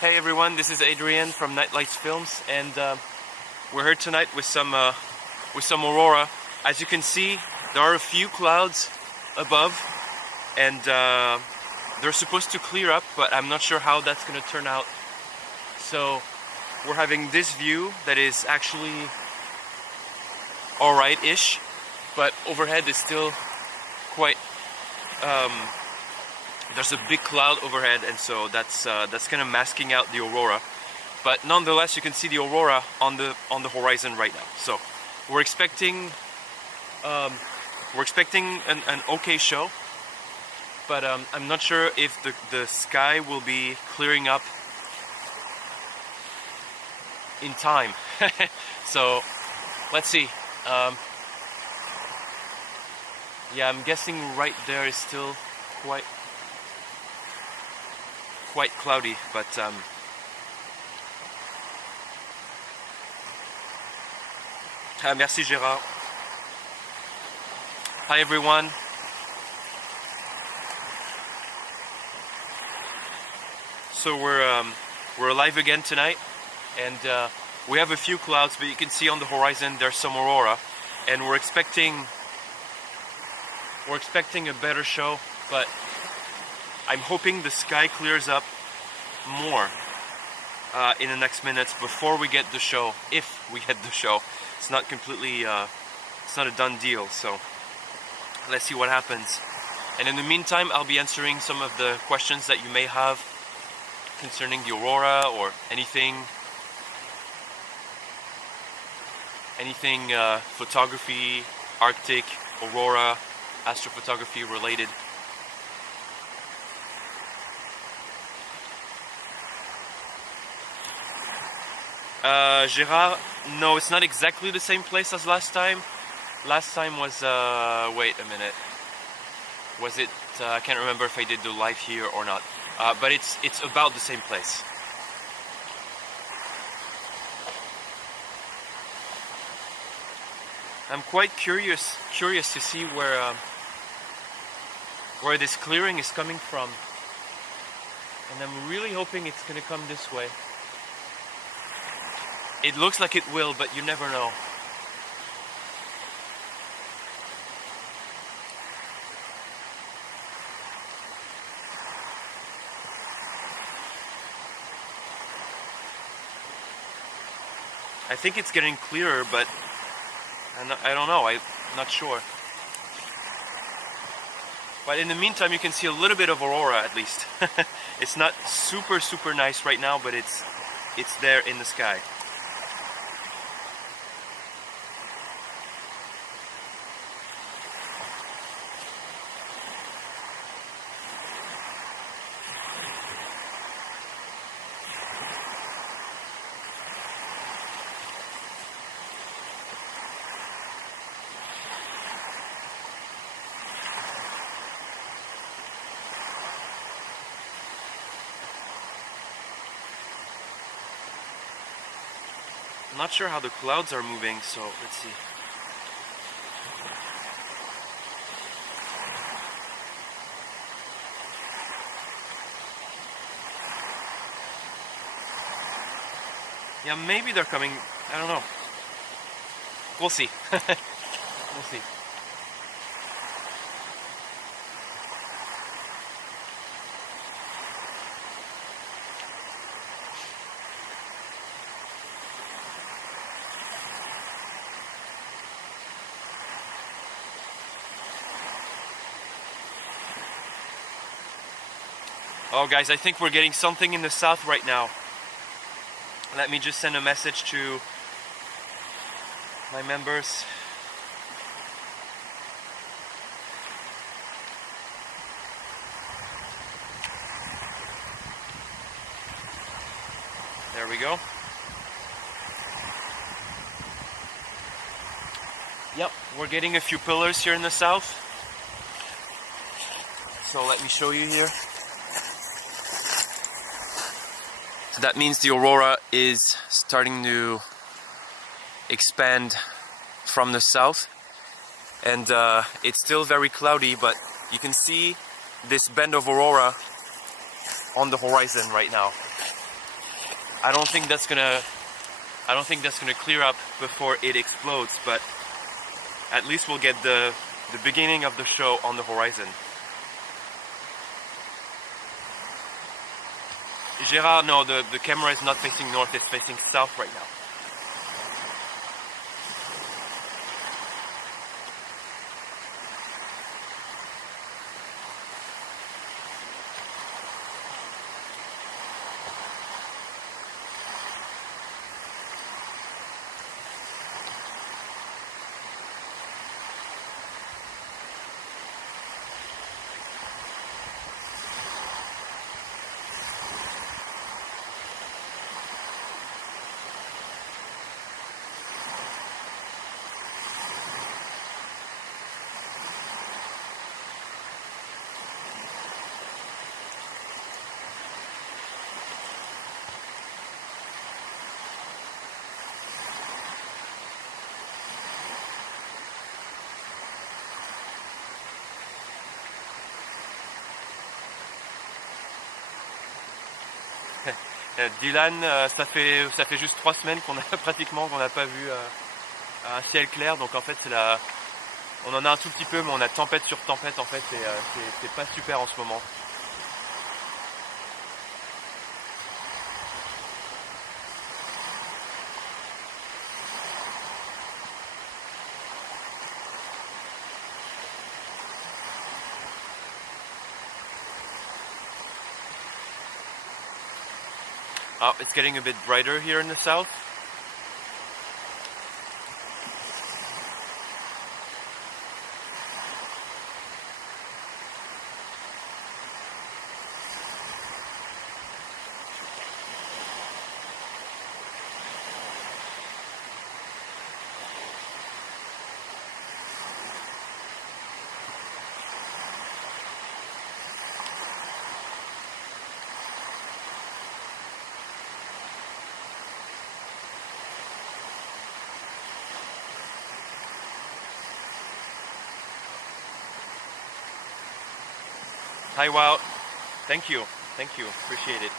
Hey everyone, this is Adrian from Nightlights Films, and we're here tonight with some aurora. As you can see, there are a few clouds above, and they're supposed to clear up, but I'm not sure how that's going to turn out. So we're having this view that is actually alright-ish, but overhead is still quite there's a big cloud overhead, and so that's kind of masking out the aurora. But nonetheless, you can see the aurora on the horizon right now. So we're expecting an okay show, but I'm not sure if the sky will be clearing up in time. So let's see. Yeah, I'm guessing right there is still quite cloudy, but merci Gérard. Hi everyone. So we're alive again tonight, and we have a few clouds, but you can see on the horizon there's some aurora, and we're expecting a better show, but I'm hoping the sky clears up more in the next minutes before we get the show. If we get the show, it's not completely, it's not a done deal. So let's see what happens. And in the meantime, I'll be answering some of the questions that you may have concerning the aurora or anything photography, Arctic, aurora, astrophotography related. Gérard, no, it's not exactly the same place as last time. Last time was, wait a minute. Was it, I can't remember if I did the live here or not. But it's about the same place. I'm quite curious to see where this clearing is coming from. And I'm really hoping it's gonna come this way. It looks like it will, but you never know. I think it's getting clearer, but I don't know, I'm not sure. But in the meantime, you can see a little bit of aurora at least. It's not super nice right now, but it's there in the sky. I'm not sure how the clouds are moving, so let's see. Yeah, maybe they're coming, I don't know. We'll see. We'll see. Oh guys, I think we're getting something in the south right now. Let me just send a message to my members. There we go. Yep, we're getting a few pillars here in the south. So let me show you here. That means the aurora is starting to expand from the south, and it's still very cloudy, but you can see this band of aurora on the horizon right now. I don't think that's gonna clear up before it explodes, but at least we'll get the beginning of the show on the horizon. Gérard, no, the camera is not facing north, it's facing south right now. Dylan, ça fait juste 3 semaines qu'on a pratiquement qu'on n'a pas vu un ciel clair, donc en fait on en a un tout petit peu, mais on a tempête sur tempête en fait, et c'est pas super en ce moment. Oh, it's getting a bit brighter here in the south. Hi, wow. Thank you, appreciate it.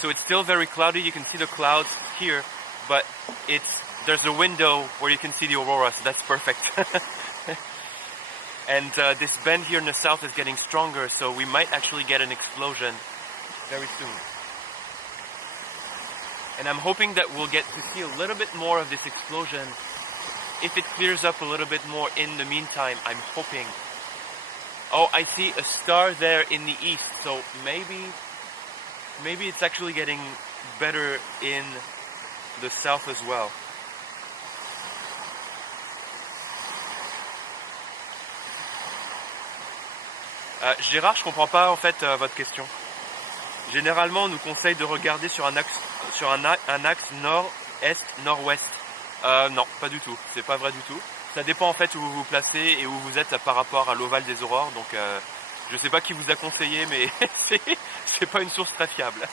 So it's still very cloudy, you can see the clouds here, but there's a window where you can see the aurora, so that's perfect. And this bend here in the south is getting stronger, so we might actually get an explosion very soon. And I'm hoping that we'll get to see a little bit more of this explosion. If it clears up a little bit more in the meantime, I'm hoping. Oh, I see a star there in the east, so maybe it's actually getting better in the south as well. Gérard, je comprends pas en fait votre question. Généralement, on nous conseille de regarder sur un axe nord-est, nord-ouest. Non, pas du tout. C'est pas vrai du tout. Ça dépend en fait où vous vous placez et où vous êtes par rapport à l'ovale des aurores. Donc, je sais pas qui vous a conseillé, mais c'est pas une source très fiable.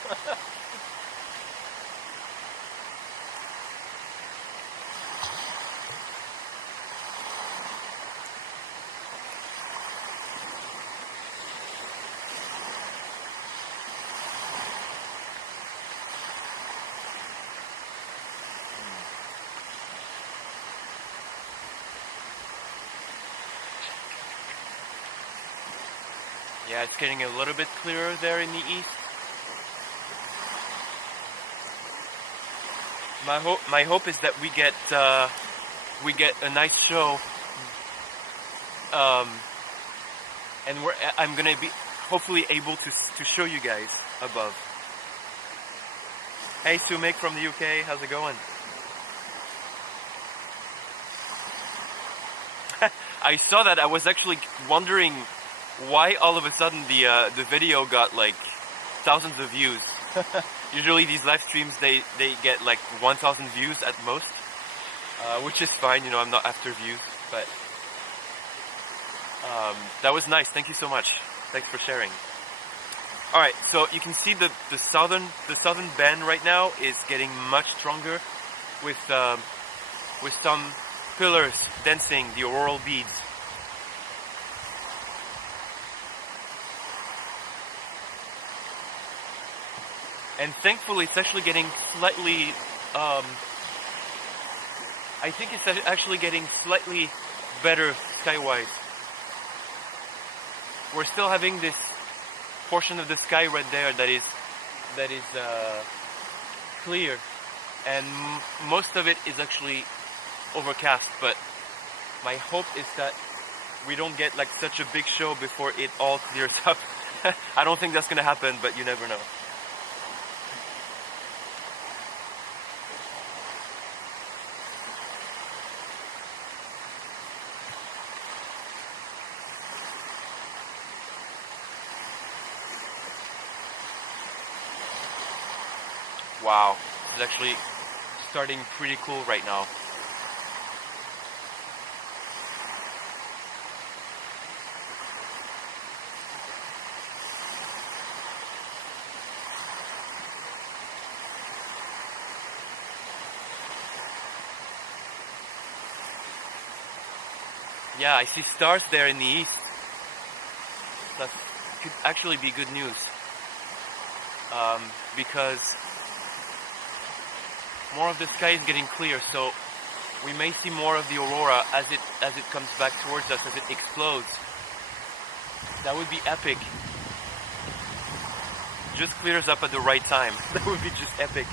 Yeah, it's getting a little bit clearer there in the east. My hope is that we get a nice show, and I'm gonna be hopefully able to show you guys above. Hey Sumik from the UK, how's it going? I saw that. I was actually wondering why all of a sudden the video got like thousands of views. Usually these live streams they get like 1,000 views at most, which is fine, you know, I'm not after views, but that was nice. Thank you so much. Thanks for sharing. Alright, so you can see the southern band right now is getting much stronger with some pillars dancing the auroral beads. And thankfully it's actually getting slightly, I think it's actually getting slightly better skywise. We're still having this portion of the sky right there that is clear, and most of it is actually overcast, but my hope is that we don't get like such a big show before it all clears up. I don't think that's gonna happen, but you never know. Wow, it's actually starting pretty cool right now. Yeah, I see stars there in the east. That could actually be good news. Because more of the sky is getting clear, so we may see more of the aurora as it comes back towards us, as it explodes. That would be epic. Just clears up at the right time. That would be just epic.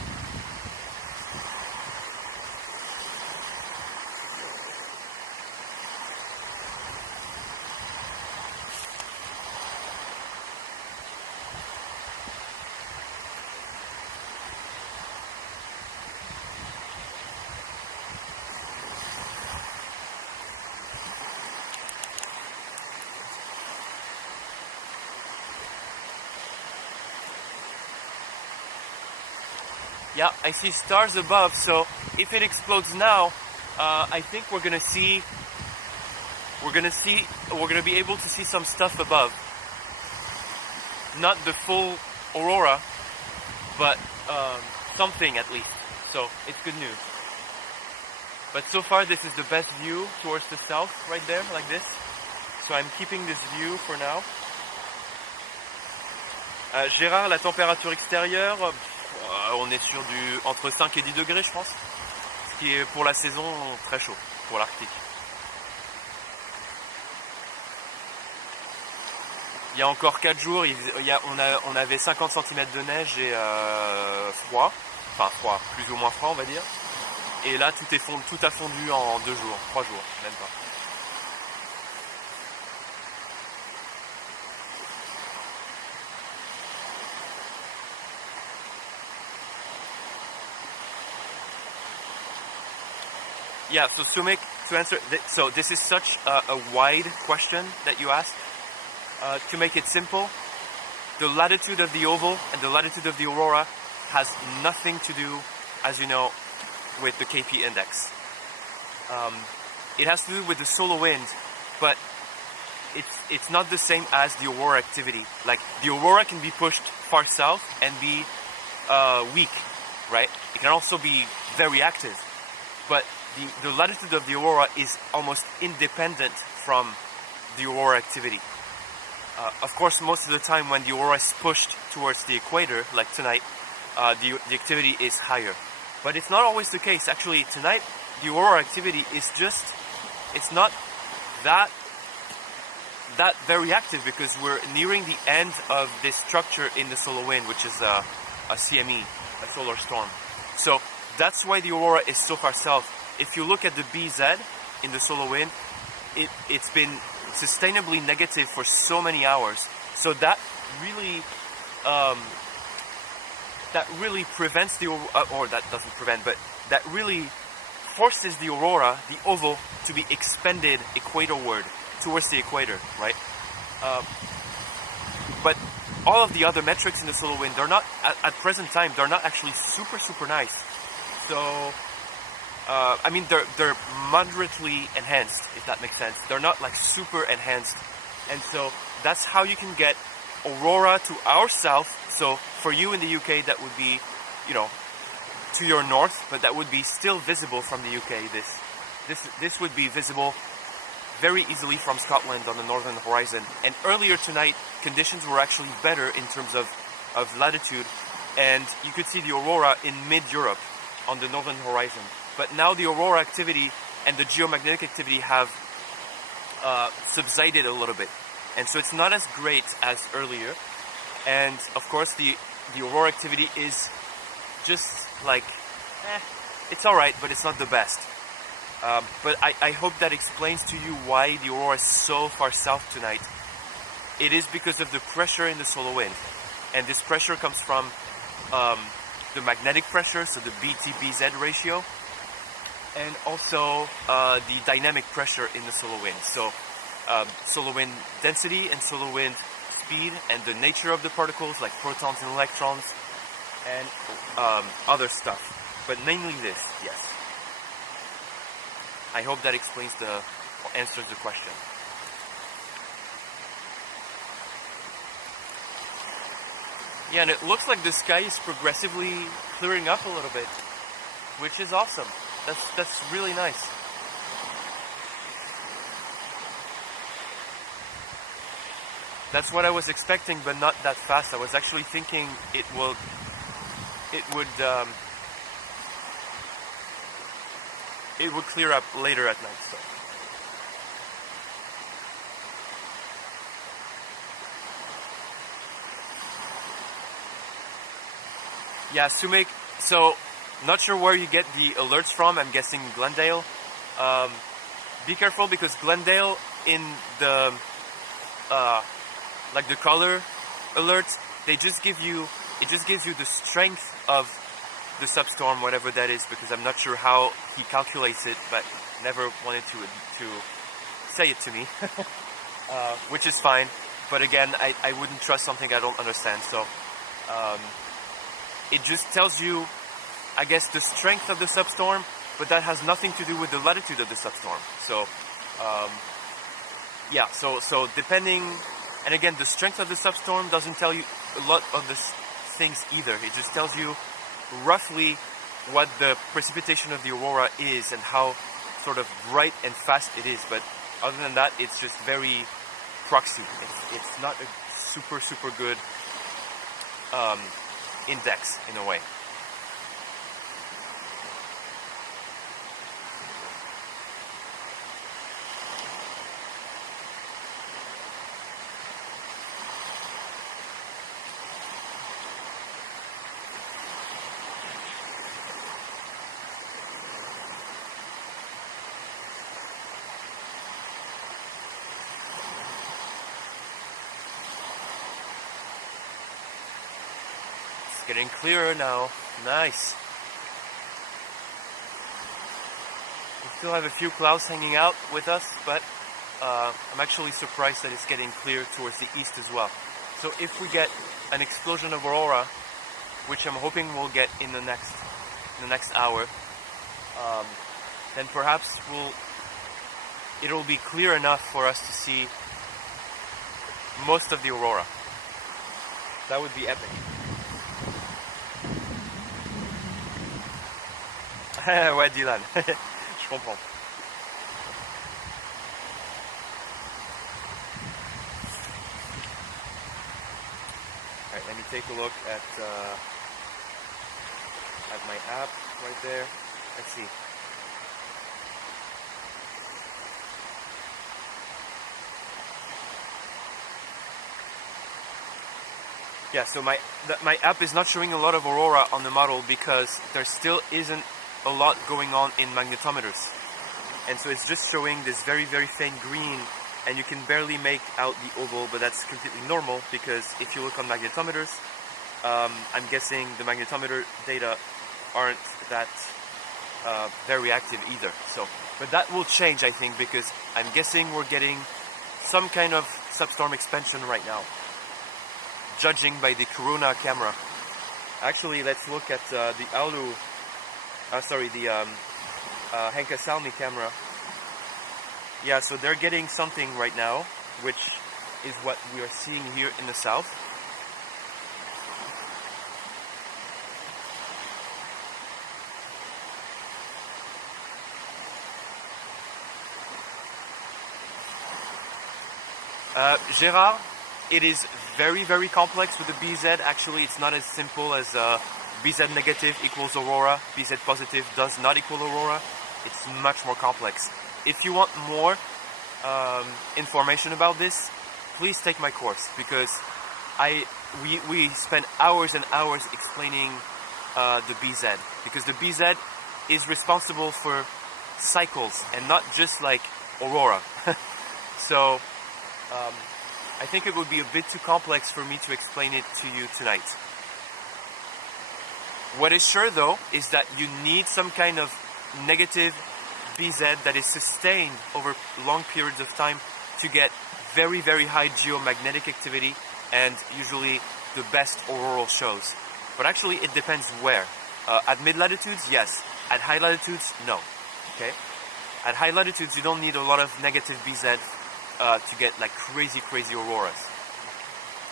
Yeah, I see stars above, so if it explodes now, I think we're gonna be able to see some stuff above. Not the full aurora, but something at least. So it's good news. But so far this is the best view towards the south, right there, like this. So I'm keeping this view for now. Gérard, la température extérieure, on est sur entre 5 et 10 degrés, je pense. Ce qui est pour la saison très chaud, pour l'Arctique. Il y a encore 4 jours, on avait 50 cm de neige et froid. Enfin froid, plus ou moins froid on va dire. Et là tout a fondu en 2 jours, 3 jours, même pas. Yeah, so to answer, so this is such a wide question that you asked. To make it simple, the latitude of the oval and the latitude of the aurora has nothing to do, as you know, with the KP index. It has to do with the solar wind, but it's not the same as the aurora activity. Like the aurora can be pushed far south and be weak, right? It can also be very active, but the latitude of the aurora is almost independent from the aurora activity. Of course, most of the time when the aurora is pushed towards the equator, like tonight, the activity is higher. But it's not always the case. Actually, tonight, the aurora activity is just, it's not that very active because we're nearing the end of this structure in the solar wind, which is a CME, a solar storm. So that's why the aurora is so far south. If you look at the BZ in the solar wind, it's been sustainably negative for so many hours. So that really prevents the or that doesn't prevent, but that really forces the aurora, the oval, to be expanded equatorward towards the equator, right? But all of the other metrics in the solar wind, they're not at present time. They're not actually super nice. So. I mean, they're moderately enhanced, if that makes sense. They're not like super enhanced. And so that's how you can get aurora to our south. So for you in the UK, that would be, you know, to your north, but that would be still visible from the UK. This would be visible very easily from Scotland on the northern horizon. And earlier tonight, conditions were actually better in terms of latitude. and you could see the aurora in mid-Europe on the northern horizon. But now the aurora activity and the geomagnetic activity have subsided a little bit, and so it's not as great as earlier. And of course the aurora activity is just like, it's alright, but it's not the best. But I hope that explains to you why the aurora is so far south tonight. It is because of the pressure in the solar wind, and this pressure comes from the magnetic pressure, so the BT-BZ ratio, and also the dynamic pressure in the solar wind. So solar wind density and solar wind speed, and the nature of the particles like protons and electrons, and other stuff, but mainly this, yes. I hope that explains answers the question. Yeah, and it looks like the sky is progressively clearing up a little bit, which is awesome. That's really nice. That's what I was expecting, but not that fast. I was actually thinking it would clear up later at night. So. Yeah, Sumek, so not sure where you get the alerts from. I'm guessing Glendale. Be careful, because Glendale in the like the color alerts, it just gives you the strength of the substorm, whatever that is, because I'm not sure how he calculates it, but never wanted to say it to me, which is fine. But again, I wouldn't trust something I don't understand. So it just tells you, I guess, the strength of the substorm, but that has nothing to do with the latitude of the substorm. So yeah, so depending, and again, the strength of the substorm doesn't tell you a lot of the things either. It just tells you roughly what the precipitation of the aurora is and how sort of bright and fast it is. But other than that, it's just very proxy. It's not a super good index in a way. Getting clearer now. Nice. We still have a few clouds hanging out with us, but I'm actually surprised that it's getting clear towards the east as well. So if we get an explosion of aurora, which I'm hoping we'll get in the next hour, then perhaps it'll be clear enough for us to see most of the aurora. That would be epic. Ouais, Dylan, je comprends. Alright, let me take a look at my app right there. Let's see. Yeah, so my app is not showing a lot of aurora on the model because there still isn't a lot going on in magnetometers, and so it's just showing this very faint green, and you can barely make out the oval, but that's completely normal because if you look on magnetometers, I'm guessing the magnetometer data aren't that very active either. So, but that will change, I think, because I'm guessing we're getting some kind of substorm expansion right now, judging by the Corona camera. Actually, let's look at the Aulu. The Henke Salmi camera. Yeah, so they're getting something right now, which is what we are seeing here in the south. Gérard, it is very, very complex with the BZ. Actually, it's not as simple as BZ negative equals aurora, BZ positive does not equal aurora. It's much more complex. If you want more information about this, please take my course, because we spend hours and hours explaining the BZ, because the BZ is responsible for cycles and not just like aurora. So I think it would be a bit too complex for me to explain it to you tonight. What is sure though is that you need some kind of negative BZ that is sustained over long periods of time to get very, very high geomagnetic activity and usually the best auroral shows. But actually it depends where. At mid-latitudes, yes. At high latitudes, no. Okay? At high latitudes you don't need a lot of negative BZ to get like crazy auroras.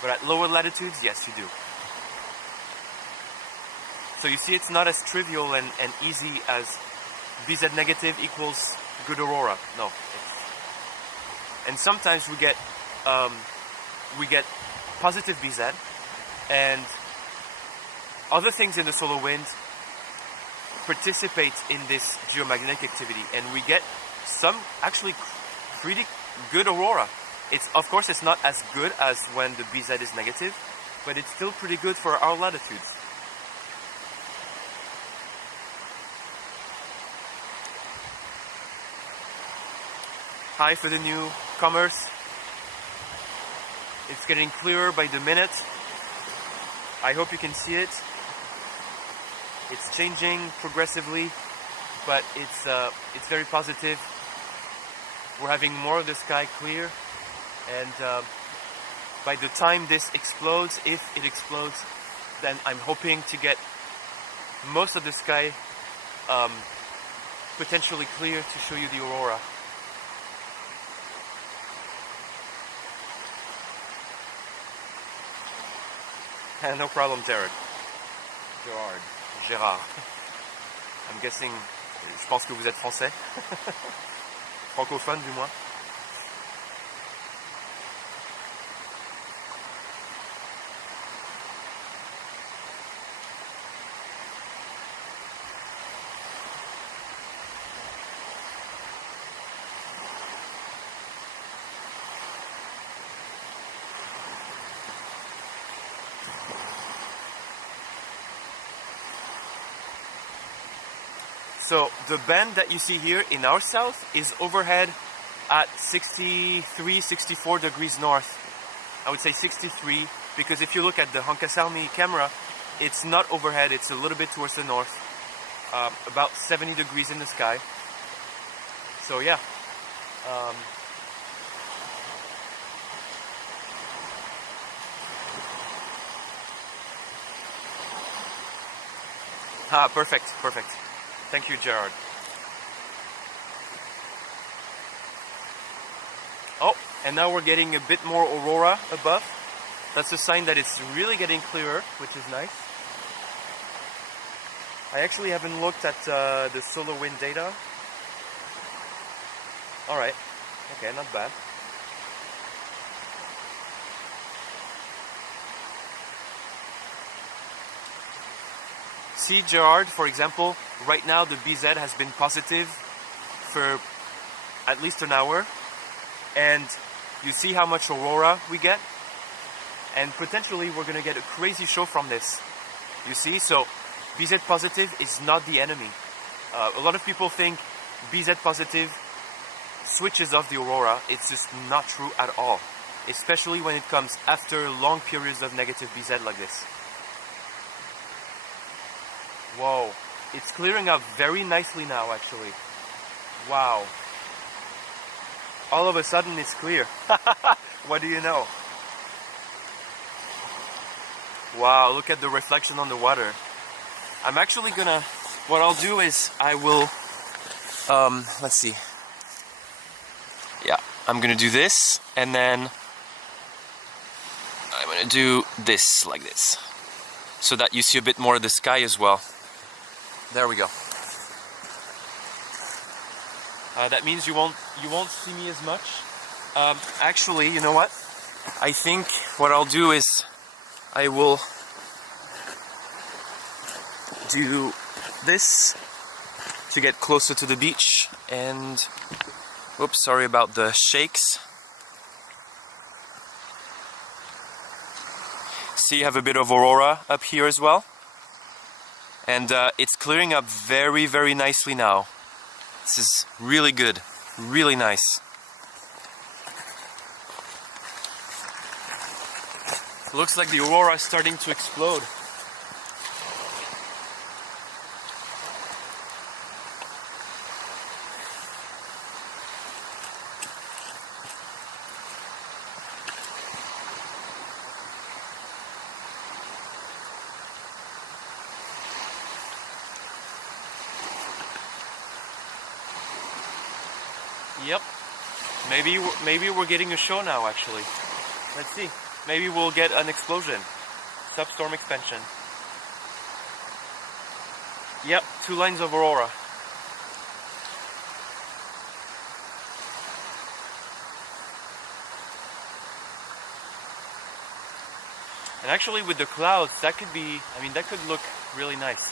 But at lower latitudes, yes, you do. So you see, it's not as trivial and easy as BZ negative equals good aurora. No. And sometimes we get positive BZ, and other things in the solar wind participate in this geomagnetic activity, and we get some actually pretty good aurora. Of course it's not as good as when the BZ is negative, but it's still pretty good for our latitudes. Hi for the newcomers. It's getting clearer by the minute. I hope you can see it. It's changing progressively, but it's very positive. We're having more of the sky clear, and by the time this explodes, if it explodes, then I'm hoping to get most of the sky potentially clear to show you the aurora. No problem, Gérard. I'm guessing, je pense que vous êtes français. Francophone du moins. So the band that you see here in our south is overhead at 63, 64 degrees north. I would say 63, because if you look at the Hankasalmi camera, it's not overhead, it's a little bit towards the north. About 70 degrees in the sky. So yeah. Perfect. Thank you, Gerard. Oh, and now we're getting a bit more aurora above. That's a sign that it's really getting clearer, which is nice. I actually haven't looked at the solar wind data. Alright, okay, not bad. See, Gerard, for example, right now the BZ has been positive for at least an hour, and you see how much aurora we get, and potentially we're gonna get a crazy show from this. You see, so BZ positive is not the enemy. A lot of people think BZ positive switches off the aurora. It's just not true at all, especially when it comes after long periods of negative BZ like this. Whoa, it's clearing up very nicely now, actually. Wow. All of a sudden it's clear. What do you know? Wow, look at the reflection on the water. I'm actually gonna, what I'll do is I will, let's see. Yeah, I'm gonna do this, and then I'm gonna do this like this, so that you see a bit more of the sky as well. There we go. That means you won't see me as much. Actually, you know what? I think what I'll do is I will do this to get closer to the beach, and oops, sorry about the shakes. See, you have a bit of aurora up here as well, and it's clearing up very, very nicely now. This is really good, really nice. Looks like the aurora is starting to explode. Yep. Maybe we're getting a show now, actually. Let's see. Maybe we'll get an explosion. Substorm expansion. Yep, 2 lines of aurora. And actually with the clouds, that could be, I mean, that could look really nice.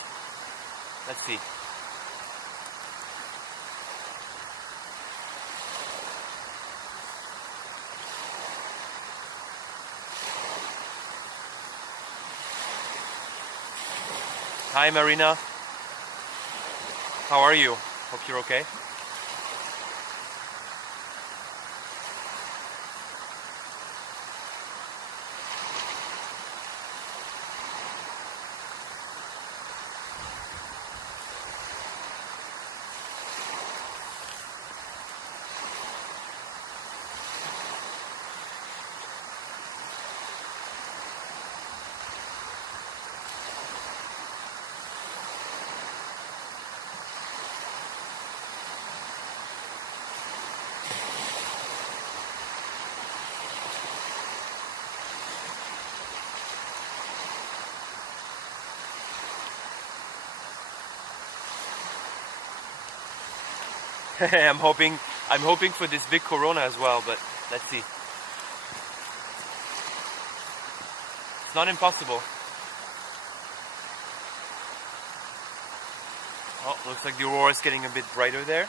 Let's see. Hi Marina, how are you? Hope you're okay. I'm hoping for this big corona as well, but let's see. It's not impossible. Oh, looks like the aurora is getting a bit brighter there.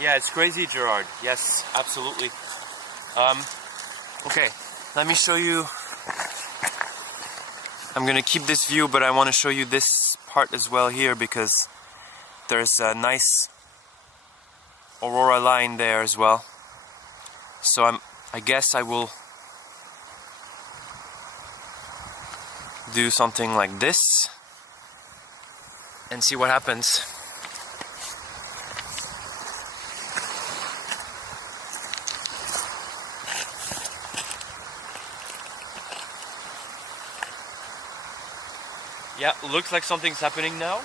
Yeah, it's crazy, Gerard. Yes, absolutely. Okay, let me show you. I'm gonna keep this view, but I want to show you this part as well here, because there's a nice aurora line there as well. So I guess I will do something like this and see what happens. Yeah, looks like something's happening now.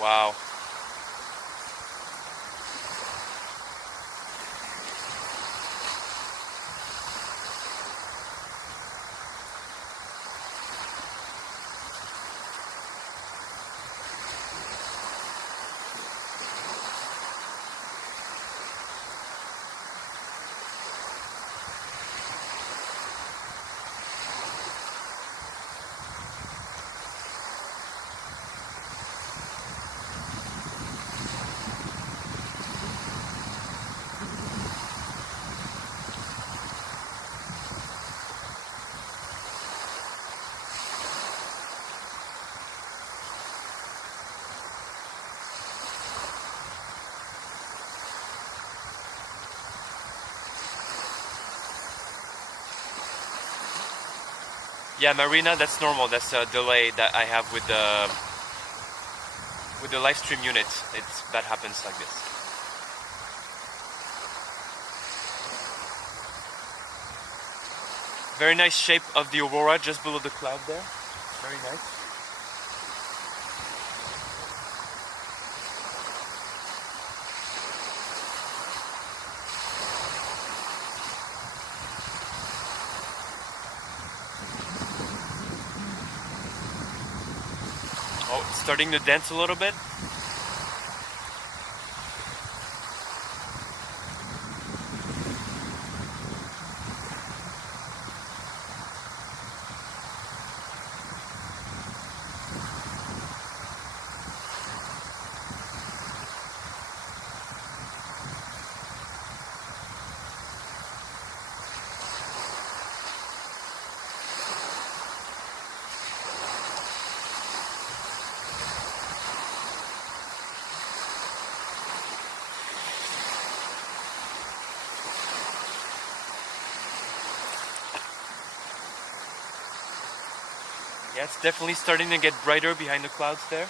Wow. Yeah, Marina, that's normal. That's a delay that I have with the live stream unit. That happens like this. Very nice shape of the aurora just below the cloud there. Very nice. Oh, it's starting to dance a little bit. Yeah, it's definitely starting to get brighter behind the clouds there.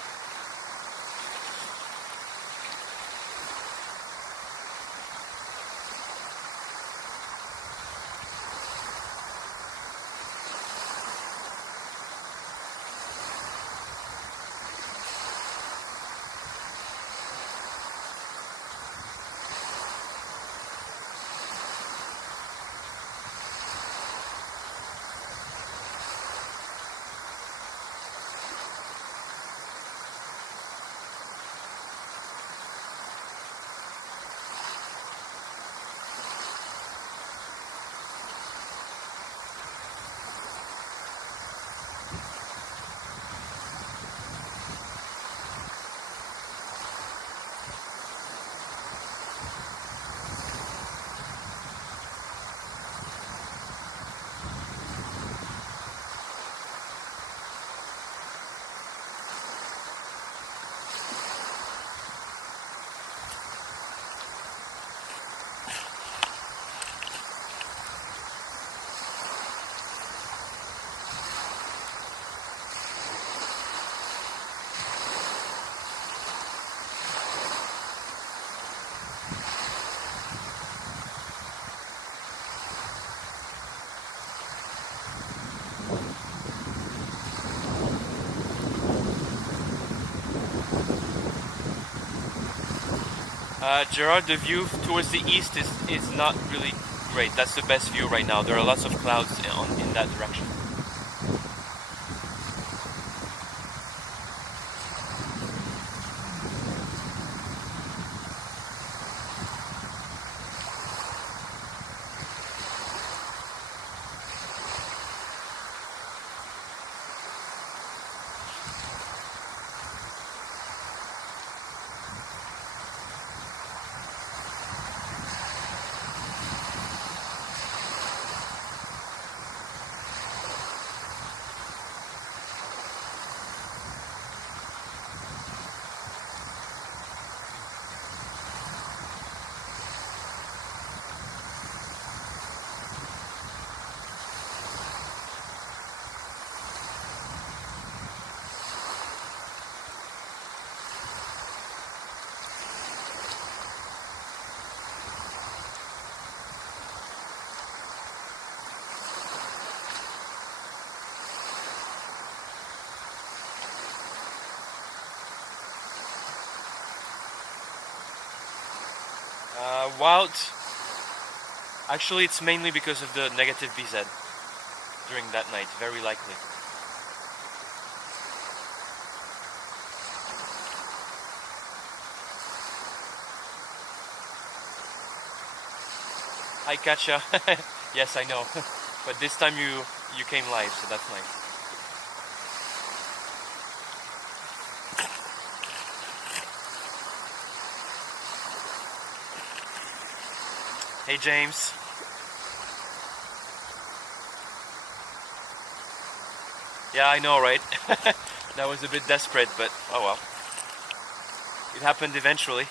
Gerard, the view towards the east is not really great. That's the best view right now. There are lots of clouds in that direction. Wild. Actually, it's mainly because of the negative BZ during that night, very likely. Hi, Katja. Yes, I know. But this time you came live, so that's nice. Hey, James. Yeah, I know, right? That was a bit desperate, but oh well. It happened eventually.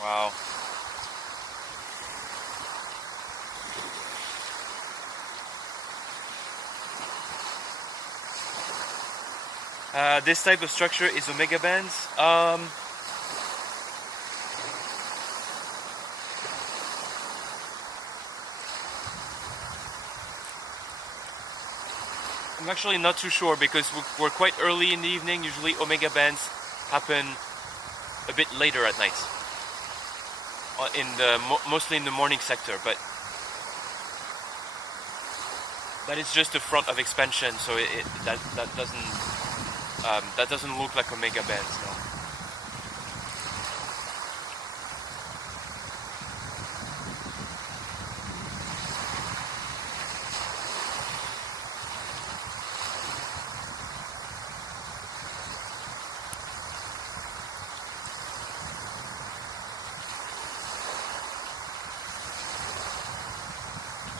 Wow. This type of structure is omega bands. I'm actually not too sure because we're quite early in the evening. Usually omega bands happen a bit later at night, mostly in the morning sector, but that is just the front of expansion, so that doesn't look like omega bands, no.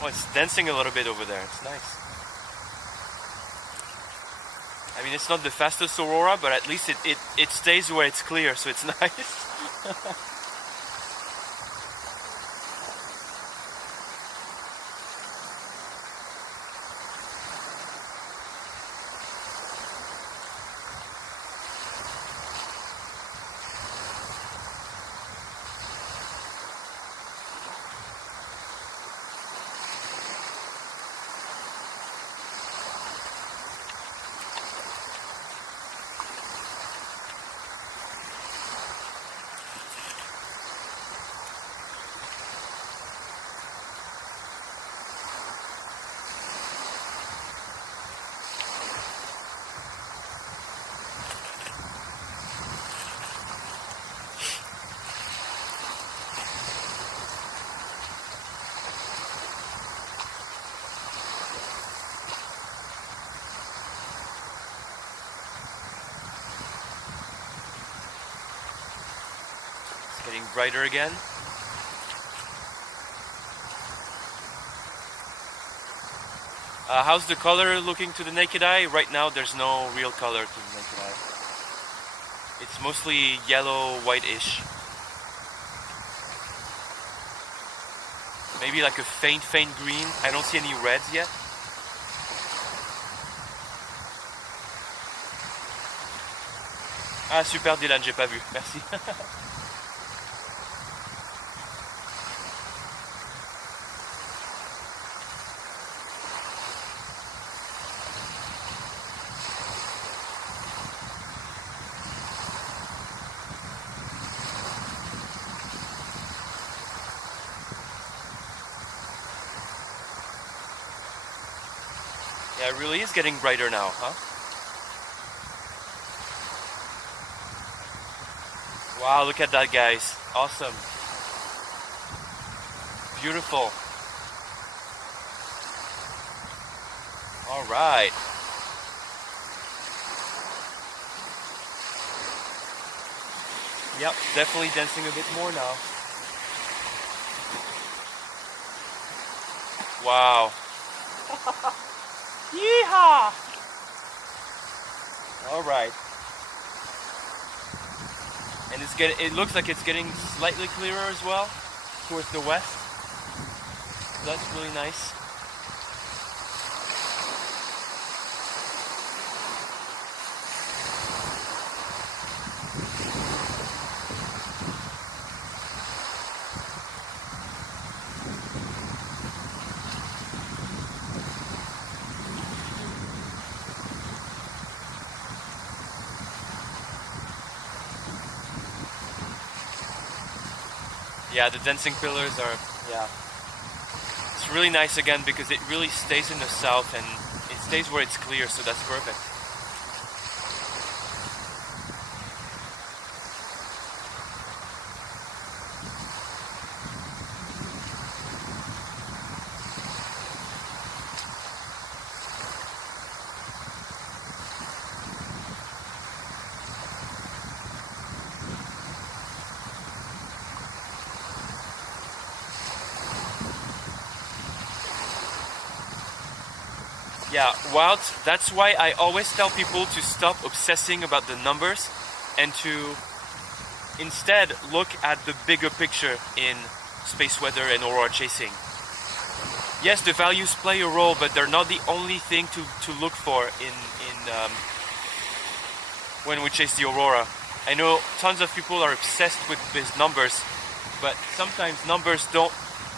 Oh, it's dancing a little bit over there. It's nice. I mean, it's not the fastest aurora, but at least it stays where it's clear, so it's nice. Getting brighter again. How's the color looking to the naked eye? Right now there's no real color to the naked eye. It's mostly yellow, whitish. Maybe like a faint green. I don't see any reds yet. Ah super Dylan, j'ai pas vu. Merci. Yeah, it really is getting brighter now, huh? Wow, look at that, guys. Awesome. Beautiful. All right. Yep, definitely dancing a bit more now. Wow. Yeehaw! All right. And it looks like it's getting slightly clearer as well towards the west. That's really nice. Yeah, the dancing pillars are, yeah. It's really nice again because it really stays in the south and it stays where it's clear, so that's perfect. Yeah, wild. That's why I always tell people to stop obsessing about the numbers and to instead look at the bigger picture in space weather and aurora chasing. Yes, the values play a role, but they're not the only thing to look for in when we chase the aurora. I know tons of people are obsessed with these numbers, but sometimes numbers don't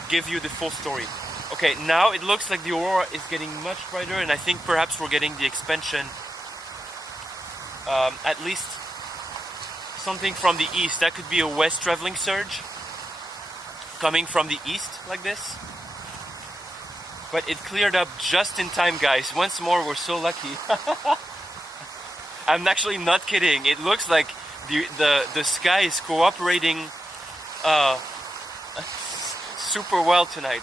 give you the full story. Okay, now it looks like the aurora is getting much brighter, and I think perhaps we're getting the expansion, at least something from the east. That could be a west traveling surge coming from the east like this. But it cleared up just in time, guys. Once more, we're so lucky. I'm actually not kidding. It looks like the sky is cooperating super well tonight.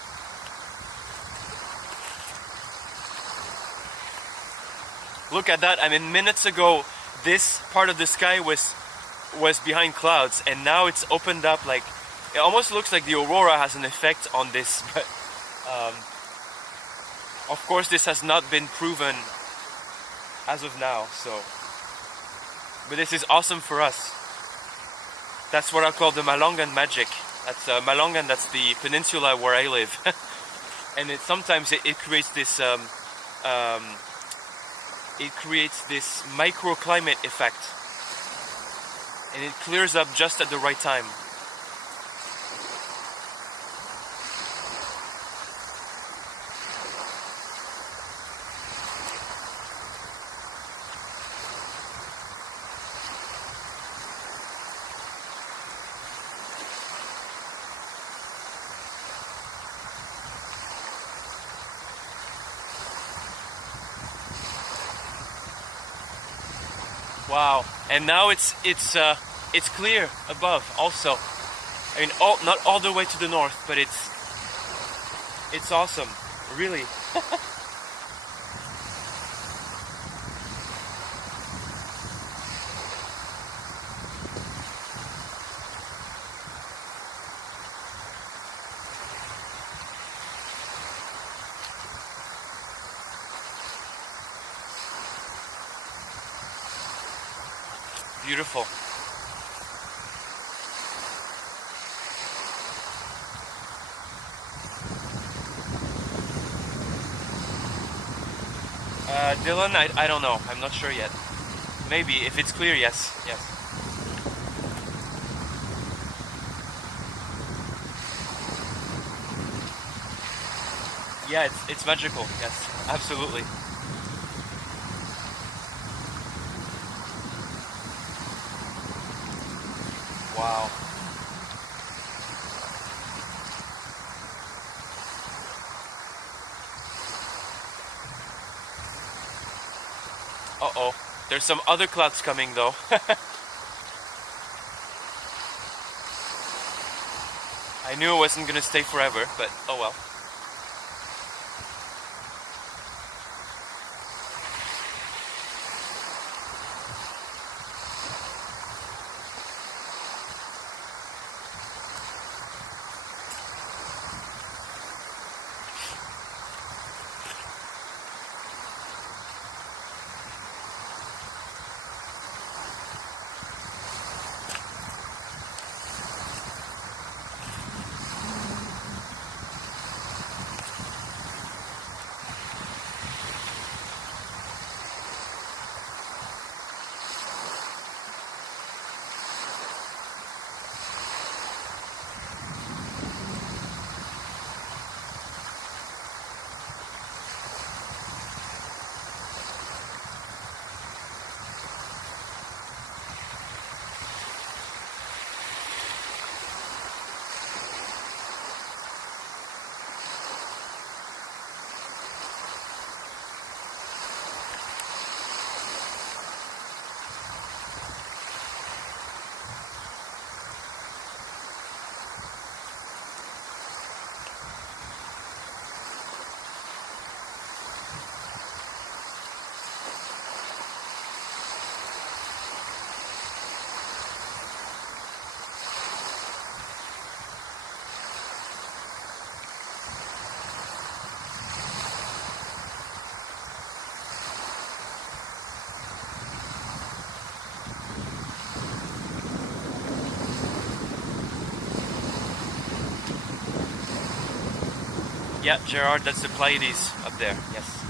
Look at that. I mean, minutes ago, this part of the sky was behind clouds, and now it's opened up. Like, it almost looks like the aurora has an effect on this, but of course this has not been proven as of now, so but this is awesome for us. That's what I call the Malongan magic. That's Malongan, that's the peninsula where I live. And sometimes it creates this microclimate effect, and it clears up just at the right time. Wow, and now it's clear above also. I mean, not all the way to the north, but it's awesome, really. Beautiful. Dylan, I don't know. I'm not sure yet. Maybe, if it's clear, yes. Yes. Yeah, it's magical. Yes, absolutely. Wow. Uh-oh. There's some other clouds coming though. I knew it wasn't gonna stay forever, but oh well. Yeah, Gerard, that's the Pleiades up there. Yes.